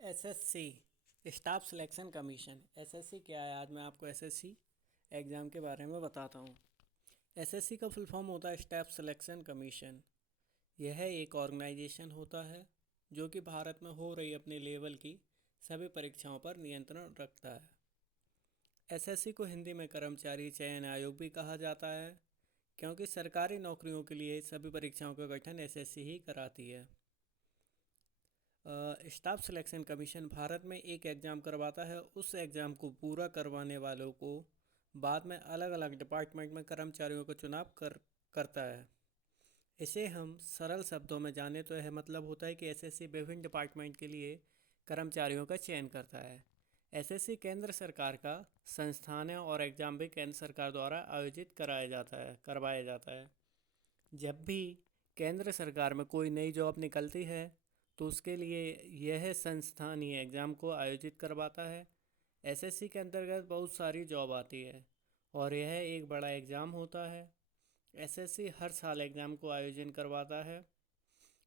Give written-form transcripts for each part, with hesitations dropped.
SSC staff selection commission. SSC क्या है? आज मैं आपको एसएससी एग्ज़ाम के बारे में बताता हूँ। एसएससी का फुल फॉर्म होता है स्टाफ सिलेक्शन कमीशन। यह एक ऑर्गेनाइजेशन होता है जो कि भारत में हो रही अपने लेवल की सभी परीक्षाओं पर नियंत्रण रखता है। एसएससी को हिंदी में कर्मचारी चयन आयोग भी कहा जाता है, क्योंकि सरकारी नौकरियों के लिए सभी परीक्षाओं का गठन एसएससी ही कराती है। स्टाफ सिलेक्शन कमीशन भारत में एक एग्ज़ाम करवाता है। उस एग्ज़ाम को पूरा करवाने वालों को बाद में अलग अलग डिपार्टमेंट में कर्मचारियों का चुनाव करता है। इसे हम सरल शब्दों में जाने तो यह मतलब होता है कि एसएससी विभिन्न डिपार्टमेंट के लिए कर्मचारियों का चयन करता है। एसएससी केंद्र सरकार का संस्थान है और एग्ज़ाम भी केंद्र सरकार द्वारा आयोजित करवाया जाता है। जब भी केंद्र सरकार में कोई नई जॉब निकलती है तो उसके लिए यह संस्थान ही एग्ज़ाम को आयोजित करवाता है। एसएससी के अंतर्गत बहुत सारी जॉब आती है और यह एक बड़ा एग्ज़ाम होता है। एसएससी हर साल एग्ज़ाम को आयोजन करवाता है।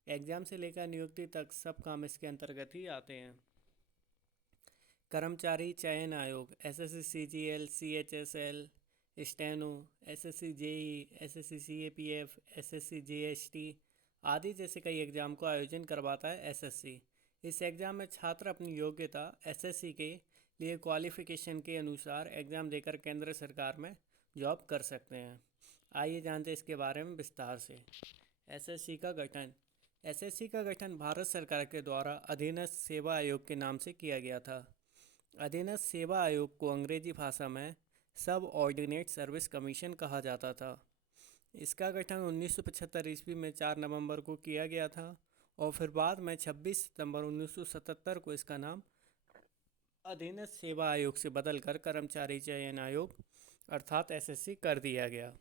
एग्ज़ाम से लेकर नियुक्ति तक सब काम इसके अंतर्गत ही आते हैं। कर्मचारी चयन आयोग SSC CGL, CHSL, steno, SSC JE, SSC CAPF, SSC GST आदि जैसे कई एग्ज़ाम को आयोजन करवाता है एसएससी। इस एग्ज़ाम में छात्र अपनी योग्यता एसएससी के लिए क्वालिफ़िकेशन के अनुसार एग्ज़ाम देकर केंद्र सरकार में जॉब कर सकते हैं। आइए जानते हैं इसके बारे में विस्तार से। एसएससी का गठन। एसएससी का गठन भारत सरकार के द्वारा अधीनस्थ सेवा आयोग के नाम से किया गया था। अधीनस्थ सेवा आयोग को अंग्रेजी भाषा में सब ऑर्डिनेट सर्विस कमीशन कहा जाता था। इसका गठन 1975 ईस्वी में 4 नवंबर को किया गया था और फिर बाद में 26 सितंबर 1977 को इसका नाम अधीनस्थ सेवा आयोग से बदलकर कर्मचारी चयन आयोग अर्थात एसएससी कर दिया गया।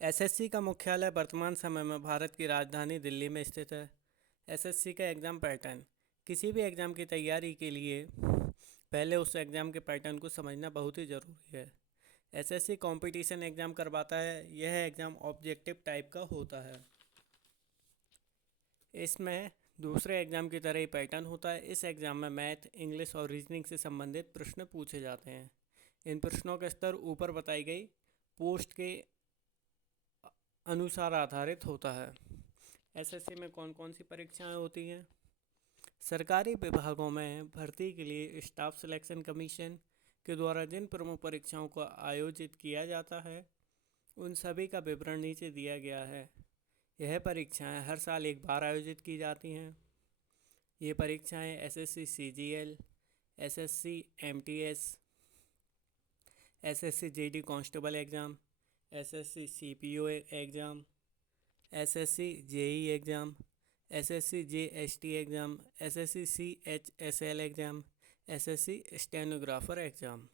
एसएससी का मुख्यालय वर्तमान समय में भारत की राजधानी दिल्ली में स्थित है। एसएससी का एग्ज़ाम पैटर्न। किसी भी एग्ज़ाम की तैयारी के लिए पहले उस एग्ज़ाम के पैटर्न को समझना बहुत ही ज़रूरी है। एसएससी कंपटीशन एग्ज़ाम करवाता है। यह एग्ज़ाम ऑब्जेक्टिव टाइप का होता है। इसमें दूसरे एग्ज़ाम की तरह ही पैटर्न होता है। इस एग्ज़ाम में मैथ, इंग्लिश और रीजनिंग से संबंधित प्रश्न पूछे जाते हैं। इन प्रश्नों का स्तर ऊपर बताई गई पोस्ट के अनुसार आधारित होता है। एसएससी में कौन कौन सी परीक्षाएं होती हैं? सरकारी विभागों में भर्ती के लिए स्टाफ सिलेक्शन कमीशन के द्वारा जिन प्रमुख परीक्षाओं को आयोजित किया जाता है उन सभी का विवरण नीचे दिया गया है। यह परीक्षाएं हर साल एक बार आयोजित की जाती हैं। ये परीक्षाएं SSC CGL, SSC MTS, SSC GD constable exam, SSC CPO exam, SSC JE exam, SSC JST exam, SSC CHSL exam, SSC stenographer exam.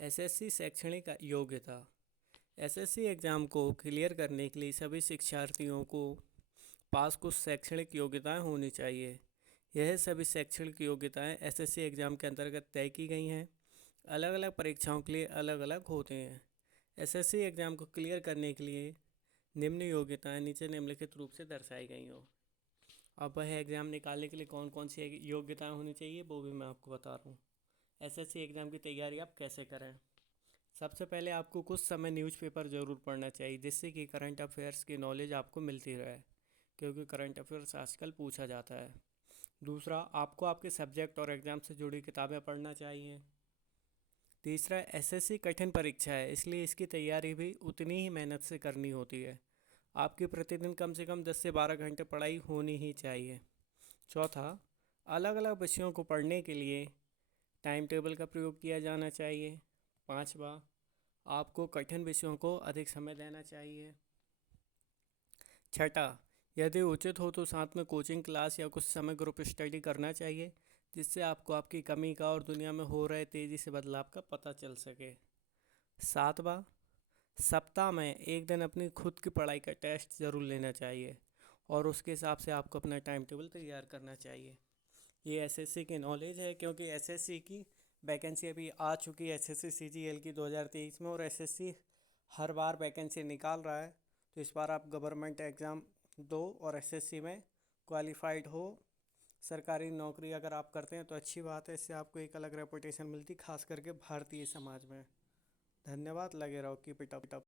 SSC शैक्षणिक योग्यता। एसएससी एग्ज़ाम को क्लियर करने के लिए सभी शिक्षार्थियों को पास कुछ शैक्षणिक योग्यताएं होनी चाहिए। यह सभी शैक्षणिक योग्यताएं एसएससी एग्ज़ाम के अंतर्गत तय की गई हैं। अलग अलग परीक्षाओं के लिए अलग अलग होते हैं। एसएससी एग्ज़ाम को क्लियर करने के लिए निम्न योग्यताएं नीचे निम्नलिखित रूप से दर्शाई गई हो। अब वह एग्ज़ाम निकालने के लिए कौन कौन सी योग्यताएं होनी चाहिए वो भी मैं आपको बता रहा हूँ। एसएससी एग्ज़ाम की तैयारी आप कैसे करें? सबसे पहले आपको कुछ समय न्यूज़पेपर ज़रूर पढ़ना चाहिए, जिससे कि करंट अफेयर्स की नॉलेज आपको मिलती रहे, क्योंकि करंट अफेयर्स आजकल पूछा जाता है। दूसरा, आपको आपके सब्जेक्ट और एग्ज़ाम से जुड़ी किताबें पढ़ना चाहिए। तीसरा, एसएससी कठिन परीक्षा है, इसलिए इसकी तैयारी भी उतनी ही मेहनत से करनी होती है। आपकी प्रतिदिन कम से कम 10 से 12 घंटे पढ़ाई होनी ही चाहिए। चौथा, अलग अलग विषयों को पढ़ने के लिए टाइम टेबल का प्रयोग किया जाना चाहिए। पांचवा, आपको कठिन विषयों को अधिक समय देना चाहिए। छठा, यदि उचित हो तो साथ में कोचिंग क्लास या कुछ समय ग्रुप स्टडी करना चाहिए, जिससे आपको आपकी कमी का और दुनिया में हो रहे तेज़ी से बदलाव का पता चल सके। सातवां, सप्ताह में एक दिन अपनी खुद की पढ़ाई का टेस्ट ज़रूर लेना चाहिए और उसके हिसाब से आपको अपना टाइम टेबल तैयार करना चाहिए। ये एसएससी की नॉलेज है, क्योंकि एसएससी की वैकेंसी अभी आ चुकी है एसएससी सीजीएल की 2023 में, और एसएससी हर बार वैकेंसी निकाल रहा है। तो इस बार आप गवर्नमेंट एग्ज़ाम दो और एसएससी में क्वालिफाइड हो सरकारी नौकरी अगर आप करते हैं तो अच्छी बात है, इससे आपको एक अलग रेपुटेशन मिलती, खास करके भारतीय समाज में। धन्यवाद, लगे रहो, कीप इट अप।